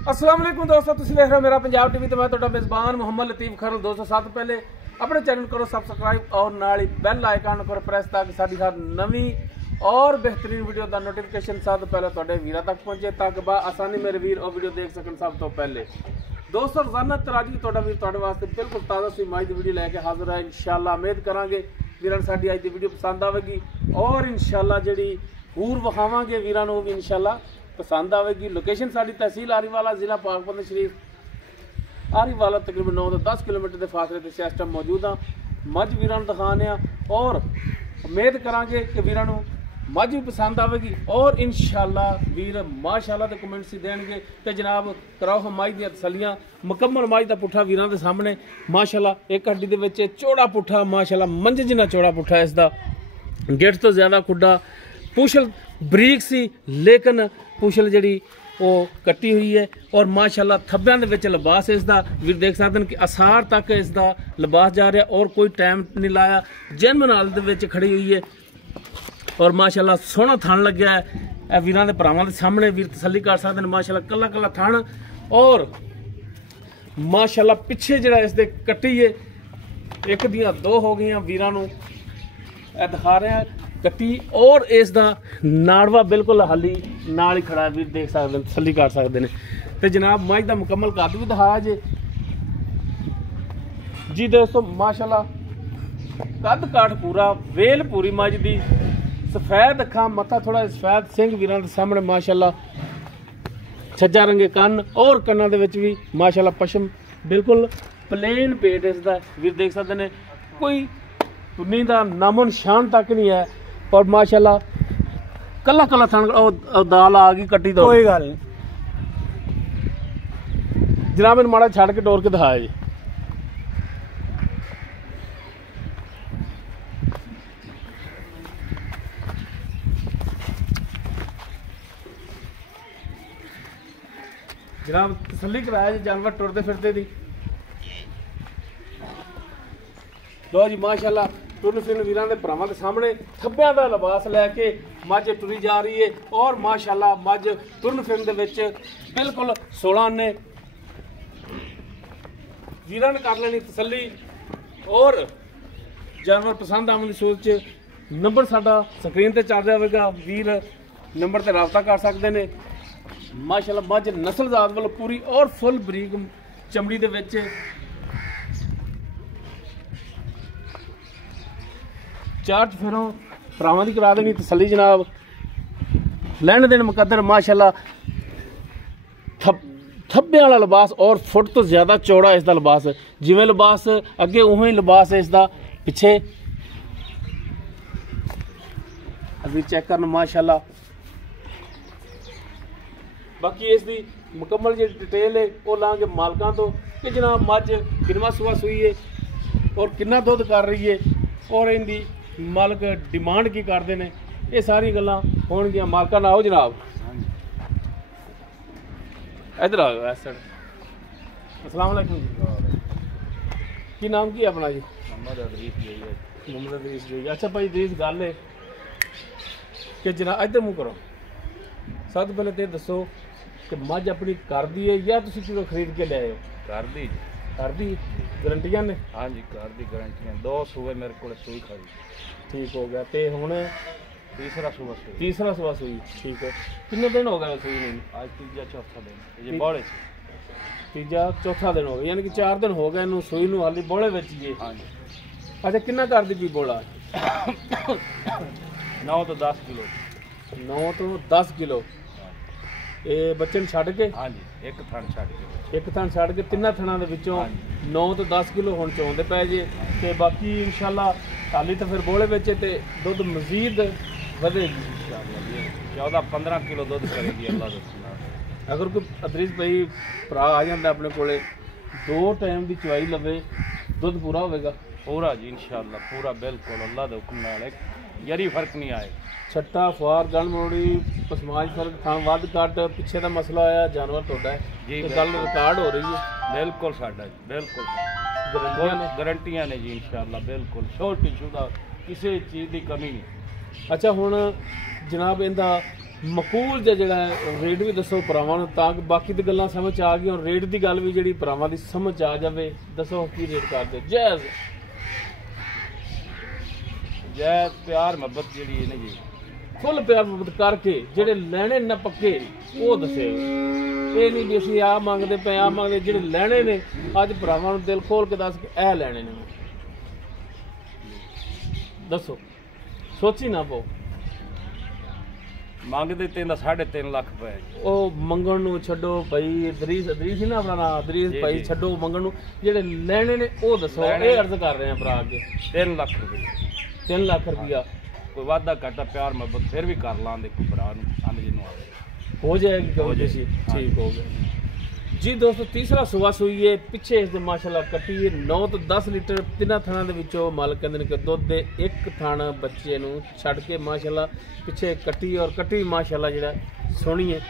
अस्सलाम वालेकुम दोस्तों, तुसीं देख रहे हो मेरा पंजाब टीवी। तो मैं तुहाडा मेज़बान मुहम्मद लतीफ़ खरल। दोस्तों सब तो पहले अपने चैनल करो सब्सक्राइब और नाल ही बैल आइकन करो प्रेस ताकि साडी हर नवी और बेहतरीन वीडियो का नोटिफिकेशन सब तो पहले तुहाडे वीरां तक पहुंचे ताकि बा आसानी मेरे वीर और वीडियो देख सकन। सब तो पहले दोस्तों रोजाना तराजी तुहाडा वीर तुहाडे वास्ते बिल्कुल ताज़ा सी माई दी वीडियो लैके हाजिर है। इंशाअल्लाह उम्मीद करांगे वीरां साडी अज दी वीडियो पसंद आवेगी और इंशाअल्लाह जिहड़ी हूर विखावांगे वीरां नूं भी इंशाअल्लाह पसंद आएगी। लोकेशन साड़ी तहसील आरीवाला, जिला पाकबंद शरीफ। आरीवाला तकरीबन 9 तो 10 किलोमीटर के फासले से इस टाइम मौजूद हाँ। मझ वीरां नूं दिखाने और उम्मीद करांगे कि वीरां नूं मझ भी पसंद आएगी और इंशाअल्लाह वीर माशाअल्लाह के कमेंट्स ही देंगे। तो जनाब कराओ हम मझ दी तसलियां। मुकम्मल मझ का पुट्ठा वीरां दे सामने माशाअल्लाह एक हड्डी दे विच चौड़ा पुट्ठा माशाअल्लाह मंझ जिन्ना चौड़ा पुट्ठा। इसका गेट तो ज़्यादा खुड्डा, पुछल बरीक सी लेकिन पुछल जी वो कट्टी हुई है और माशाअल्लाह थब्बियां दे विच लिबास इसका वीर देख सकते हैं कि असार तक इसका लिबास जा रहा और कोई टाइम नहीं लाया। जेनवन हालत दे विच खड़ी हुई है और माशाअल्लाह सोहना थन लग्या है। वीरां दे भरावां दे सामने वीर तसल्ली कर सकते हैं। माशाअल्लाह कला कला थन और माशाअल्लाह पिछे जिहड़ा इसदे कट्टी है एक दियां दो हो गई वीरां नूं दिखा रहे हैं कट्टी और इसका नाड़वा बिल्कुल हाली नाल ही खड़ा है। वीर देख सकते हैं, तसल्ली कर सकते हैं। तो जनाब मझ का मुकम्मल कद भी दिखाया जी दोस्तों माशाअल्लाह कद काठ पूरा, वेल पूरी मझ दी, सफेद अखां, मत्था थोड़ा सफेद, सिंह वीरां दे सामने माशाअल्लाह छज्जा रंगे कन और कन्नां दे विच भी माशाअल्लाह पशम बिल्कुल प्लेन पेट इसका वीर देख सकते हैं। कोई तुन्नी का नामो निशान तक नहीं है और माशाअल्लाह कला कला थन दाल आ गई कट्टी तो कोई गल जनाब मैंने माड़ा छड़ के टोर के दिखाया जी। जनाब तसल्ली कराया जी जानवर टुरते फिरते दी। लो जी माशाअल्लाह टुरन फिरन वीरां दे भरावां दे सामने थब्बियां दा लिबास लैके मझ टुरी जा रही है और माशाअल्लाह मझ टुरन फिरन दे विच बिल्कुल 16 ने वीरां ने कर लेनी तसल्ली और जानवर पसंद आने की सोच नंबर साडा स्क्रीन ते चल जाएगा। वीर नंबर ते राबता कर सकते हैं। माशाअल्लाह मझ नस्लजात वालों पूरी और फुल बरीक चमड़ी दे विच चार फिरों भरावां दी करा देनी तसल्ली जनाब। लैन देन मुकद्दर माशाअल्लाह थब्बे वाला लिबास और फुट तो ज़्यादा चौड़ा इसका लिबास, जिवें लिबास अगे उवें ही लिबास इसका पिछे। अभी चेक करन माशाअल्लाह। बाकी इसकी मुकम्मल जी डिटेल है वो लांगे मालकां तो कि जनाब मझ किनवा सुआ सूई है और कितना दुध कर रही है और इनकी मालक डिमांड की करते हैं, ये सारी गल्लां होणगियां। मालकां नाल आओ जनाब, इधर आओ इस साइड। अस्सलाम वालेकुम, की नाम की अपना जी? मोहम्मद अदरीस जी। अच्छा भाई अदरीस गल है कि जनाब इधर मुँह करो। सब तो पहले तो दसो कि मझ अपनी कर दी है या तुसीं कितों खरीद के ले आए हो? कर दी गारंटियां ने? हाँ जी कर दी गारंटियां। 2 सूबे मेरे को सूई खड़ी ठीक हो गया। तो हुण तीसरा सूबा सूई। तीसरा सूबा सूई ठीक है। कितने दिन हो गए सूई नहीं? आज तीजा चौथा दिन ये बोले तीजा चौथा दिन हो गया, यानी कि 4 दिन हो गए इनू सूई नू हाली बोले विच ही। हाँ जी। अच्छा कितना कर दी बोला? 9 तो 10 किलो। 9 तो 10 किलो ये बच्चे छड़ के? हाँ जी एक थन छड़ के। एक थन छड़ के तिना थना दे विचों 9 तो 10 किलो हुण चोंदे पै जे। ते बाकी इंशाअल्लाह हाली तो फिर बोले विच ते दुध मजीद वधेगी इंशाअल्लाह। 14-15 किलो दुध करेगी अल्लाह दे। अगर कोई अदरीस भाई भरा आ जाता अपने कोले 2 टाइम की चवाई लवे दुध पूरा होगा? पूरा जी इंशाअल्लाह पूरा बिल्कुल अल्लाह के हुक्म नाल जरी फर्क नहीं आए। छट्टा फुआर गल मोड़ी पसमाज फर्क थान वध घट पिछे का मसला आया जानवर तोड़ा है जी गल रिकॉर्ड हो रही है? बिल्कुल साडा जी बिल्कुल गारंटियां ने जी इंशाअल्लाह बिल्कुल छोटी शुदा किसी चीज़ की कमी नहीं। अच्छा हुण जनाब इनका ਮਕੂਲ ਜਿਹੜਾ ਰੇਟ ਵੀ ਦੱਸੋ ਭਰਾਵਾਂ ਨੂੰ, ਤਾਂ ਕਿ ਬਾਕੀ ਦੀ ਗੱਲਾਂ ਸਮਝ ਆ ਗਈਆਂ। ਰੇਟ ਦੀ ਗੱਲ ਵੀ ਜਿਹੜੀ ਭਰਾਵਾਂ ਦੀ ਸਮਝ ਆ ਜਾਵੇ। ਦੱਸੋ ਕੀ ਰੇਟ ਕਰਦੇ? ਜਾਇਜ਼ ਜੈ ਪਿਆਰ ਮੁਹੱਬਤ ਜਿਹੜੀ ਹੈ ਨਾ ਜੀ, ਫੁੱਲ ਪਿਆਰ ਮੁਹੱਬਤ ਕਰਕੇ ਜਿਹੜੇ ਲੈਣੇ ਨਾ ਪੱਕੇ ਉਹ ਦੱਸੇ। ਇਹ ਨਹੀਂ ਵੀ ਅਸੀਂ ਆਹ ਮੰਗਦੇ ਪਏ ਆਹ ਮੰਗਦੇ, ਜਿਹੜੇ ਲੈਣੇ ਨੇ ਅੱਜ ਭਰਾਵਾਂ ਨੂੰ ਦਿਲ ਖੋਲ ਕੇ ਦੱਸ ਕੇ ਇਹ ਲੈਣੇ ਨੇ। ਦੱਸੋ, ਸੋਚੀ ਨਾ ਪਓ। ਮੰਗਦੇ 3.5 ਲੱਖ ਰੁਪਏ। ਉਹ ਮੰਗਣ ਨੂੰ ਛੱਡੋ ਭਾਈ, ਅਦਰੀਸ ਸੀ ਨਾ ਆਪਣਾ ਨਾਂ, ਅਦਰੀਸ ਭਾਈ ਛੱਡੋ ਮੰਗਣ ਨੂੰ, ਜਿਹੜੇ ਲੈਣੇ ਨੇ ਉਹ ਦੱਸੋ। ਇਹ ਅਰਜ਼ ਕਰ ਰਹੇ ਆ ਭਰਾ ਅੱਗੇ। 3 ਲੱਖ ਰੁਪਏ। 3 ਲੱਖ ਰੁਪਇਆ ਕੋਈ ਵਾਧਾ ਘਾਟਾ ਪਿਆਰ ਮੁਹੱਬਤ ਫਿਰ ਵੀ ਕਰ ਲਾਂਦੇ ਕੋਈ ਭਰਾ ਨੂੰ, ਅੰਨ ਜਿਹਨੂੰ ਆਵੇ ਹੋ ਜਾਏਗੀ। ਕਹੋ ਜੀ ਠੀਕ ਹੋ ਗਿਆ ਜੀ। ਦੋਸਤੋ ਤੀਸਰਾ ਸੂਆ ਸੂਈ ਹੈ, ਪਿੱਛੇ ਇਸ ਦੇ ਮਾਸ਼ਾਅੱਲਾ ਕੱਟੀ ਹੈ 9 ਤੋਂ 10 ਲੀਟਰ ਤਿੰਨਾਂ ਥਣਾਂ ਦੇ ਵਿੱਚੋਂ ਮਾਲਕ ਕਹਿੰਦੇ ਨੇ ਕਿ ਦੁੱਧ ਦੇ ਇੱਕ ਥਣ ਬੱਚੇ ਨੂੰ ਛੱਡ ਕੇ ਮਾਸ਼ਾਅੱਲਾ ਪਿੱਛੇ ਕੱਟੀ, ਔਰ ਕੱਟੀ ਮਾਸ਼ਾਅੱਲਾ ਜਿਹੜਾ ਸੋਹਣੀ ਹੈ।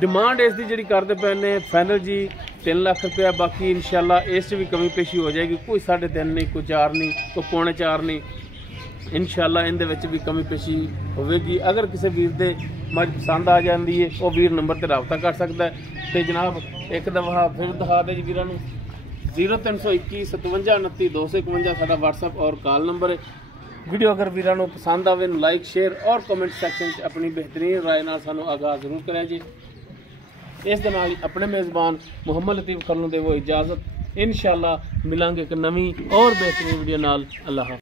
ਡਿਮਾਂਡ ਇਸ ਦੀ ਜਿਹੜੀ ਕਰਦੇ ਪਏ ਨੇ ਫਾਈਨਲ ਜੀ 3 ਲੱਖ ਰੁਪਇਆ। ਬਾਕੀ ਇਨਸ਼ਾਅੱਲਾ ਇਸ 'ਚ ਵੀ ਕਮੀ ਪੇਸ਼ੀ ਹੋ ਜਾਏਗੀ, ਕੋਈ 3.5 ਨਹੀਂ, ਕੋਈ 4 ਨਹੀਂ, ਕੋਈ 3.25 ਨਹੀਂ। ਇਨਸ਼ਾਅੱਲਾ ਇਹਦੇ ਵਿੱਚ ਵੀ ਕਮੀ ਪੇਸ਼ੀ ਹੋਵੇਗੀ। ਅਗਰ ਕਿਸੇ ਵੀਰ ਦੇ ਮੱਝ ਪਸੰਦ ਆ ਜਾਂਦੀ ਹੈ ਉਹ ਵੀਰ ਨੰਬਰ ਤੇ ਰਾਬਤਾ ਕਰ ਸਕਦਾ ਹੈ। ਤੇ ਜਨਾਬ ਇੱਕ ਦਫਾ ਫਿਰ ਦਿਖਾ ਦੇ ਜੀ ਵੀਰਾਂ ਨੂੰ, 0321 57 29 251 ਸਾਡਾ WhatsApp ਔਰ ਕਾਲ ਨੰਬਰ ਹੈ। ਵੀਡੀਓ ਅਗਰ ਵੀਰਾਂ ਨੂੰ ਪਸੰਦ ਆਵੇ ਨੂੰ ਲਾਈਕ ਸ਼ੇਅਰ ਔਰ ਕਮੈਂਟ ਸੈਕਸ਼ਨ 'ਚ ਆਪਣੀ ਬਿਹਤਰੀਨ ਰਾਏ ਨਾਲ ਸਾਨੂੰ ਆਗਾਹ ਜ਼ਰੂਰ ਕਰਿਆ ਜੀ। ਇਸ ਦੇ ਨਾਲ ਹੀ ਆਪਣੇ ਮੇਜ਼ਬਾਨ ਮੁਹੰਮਦ ਲਤੀਫ ਖਰਲ ਨੂੰ ਦੇਵੋ ਇਜਾਜ਼ਤ। ਇਨਸ਼ਾਅੱਲਾ ਮਿਲਾਂਗੇ ਇੱਕ ਨਵੀਂ ਔਰ ਬਿਹਤਰੀਨ ਵੀਡੀਓ ਨਾਲ। ਅੱਲਾਹ।